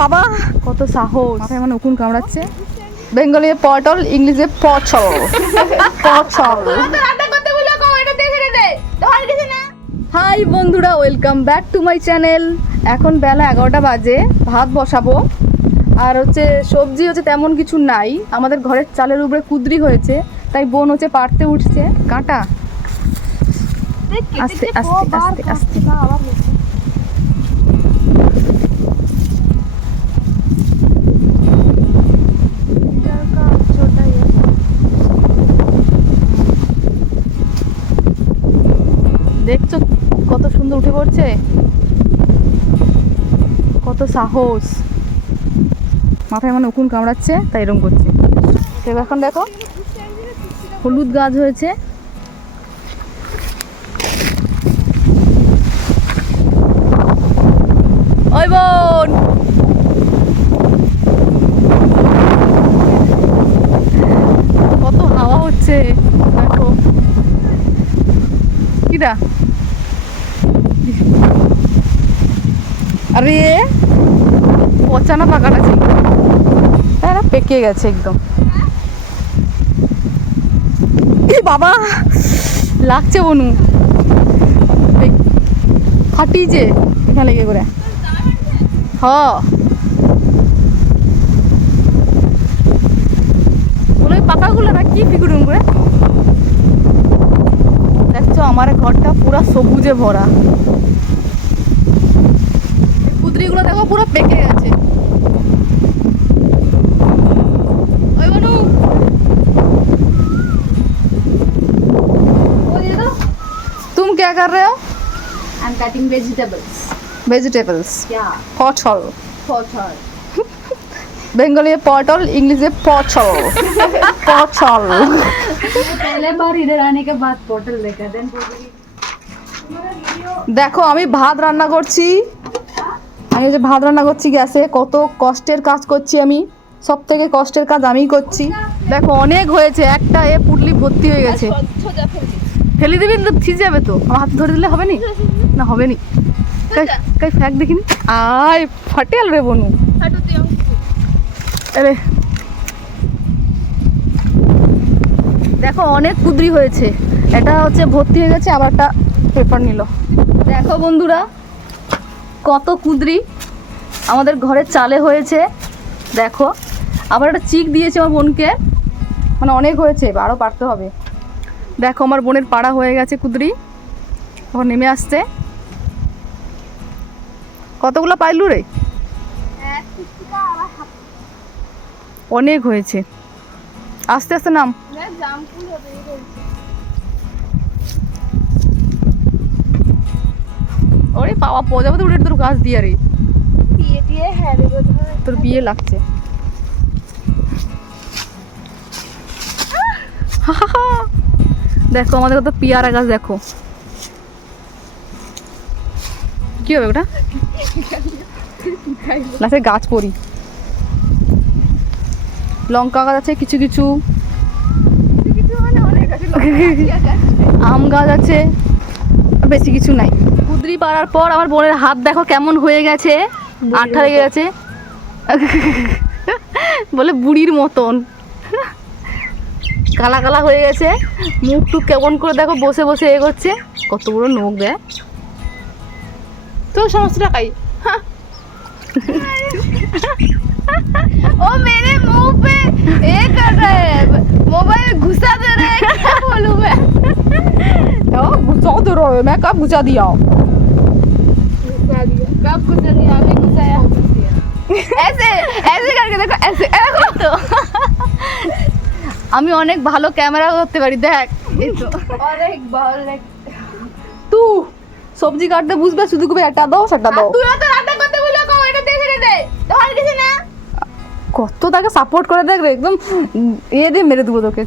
বাবা কত সাহস, মাথায় মানে উকুন কামড়াচ্ছে। বেঙ্গলি পটল, ইংলিশে পচল। পচল। হাই বন্ধুরা, welcome back to my channel. এখন বেলা 11টা বাজে, ভাত বসাবো। আর হচ্ছে সবজি হচ্ছে তেমন কিছু নাই, আমাদের ঘরের চালের উপরে কুদরি হয়েছে, তাই বোন হচ্ছে পাড়তে উঠছে। কাঁটা আস্তে আস্তে আস্তে আস্তে। দেখছো কত সুন্দর উঠে পড়ছে, কত সাহস। মাথায় মানে উকুন কামড়াচ্ছে, তাই এরকম করছে। এখন দেখো হলুদ গাছ হয়েছে। ওই বোন, কত হাওয়া হচ্ছে দেখো। কিরা আরে পচানা পাকাটা ছিল, তারা পেকে গেছে একদম। বাবা লাগছে বনু, ফাটিছে এখানে লেগে করে। হ ওই পাকাগুলো না কি ফিগুরুন করে দেখছো। আমার ঘরটা পুরা সবুজে ভরা, কুদরিগুলো দেখো পুরো পেকে গেছে। ওই বনু तुम क्या कर रहे हो? I'm cutting vegetables. Vegetables. Yeah, পটল। potter. বেঙ্গলি পটল, ইংলিশে পচল। পচল। पहले बार इधर आने के बाद पोटल देखा देन দেখো আমি ভাত রান্না করছি, গ্যাসে। কত কষ্টের কাজ করছি আমি, সব থেকে কষ্টের কাজ আমিই করছি। দেখো অনেক হয়েছে, একটা এ পুটলি ভর্তি হয়ে গেছে। ফেলে দিবি তো ছিঁচে যাবে তো, আমার হাতে ধরে দিলে হবে নি না, হবে নি। কাই ফ্যাক দেখিনি, আয় ফাটেল রে বনু। আরে দেখো অনেক কুদরি হয়েছে, এটা হচ্ছে ভর্তি হয়ে গেছে, আবার একটা পেপার নিল। দেখো বন্ধুরা কত কুদরি আমাদের ঘরের চালে হয়েছে। দেখো আবার একটা চিক দিয়েছে আমার বোনকে, মানে অনেক হয়েছে, আরও পারতে হবে। দেখো আমার বোনের পাড়া হয়ে গেছে কুদরি, এখন নেমে আসছে। কতগুলো পাইলু রে? অনেক হয়েছে, আস্তে আস্তে নাম। ওরে বাবা প্রজাপতি উঠে তোর গাছ দিয়ে রে, তোর বিয়ে লাগছে। দেখো আমাদের কত পেয়ারা গাছ, দেখো কি হবে ওটা, লাস্টে গাছ পড়ি। লঙ্কা গাছ আছে কিছু কিছু, আম গাছ আছে, বেশি কিছু নাই। কুদরি পাড়ার পর আমার বোনের হাত দেখো কেমন হয়ে গেছে, আঠা লেগে গেছে। বলে বুড়ির মতন কালা কালা হয়ে গেছে, মুখ টুক কেমন করে দেখো বসে বসে এ করছে, কত বড় নখ দেয়। তো সমস্যাটা কাই ओ मेरे मुंह पे ये कर रहे हैं, मोबाइल घुसा दे रहे हैं, क्या बोलूं मैं? गुस्सा दे रहा है, मैं कब गुस्सा दिया? घुसा दिया, कब घुसा दिया? अभी घुसाया। ऐसे ऐसे करके देखो, ऐसे देखो तो আমি অনেক ভালো ক্যামেরা করতে পারি, দেখ। और एक बॉल एक তু সবজি কাটতে বুঝবে, শুধু কবে এটা দাও সেটা দাও। তুই তো রান্না করতে বলে কও, এটা দেখে দে তো আর কিছু না। কত তাকে সাপোর্ট করে দেখ রে, একদম দিয়ে মেরে দেবো তোকে।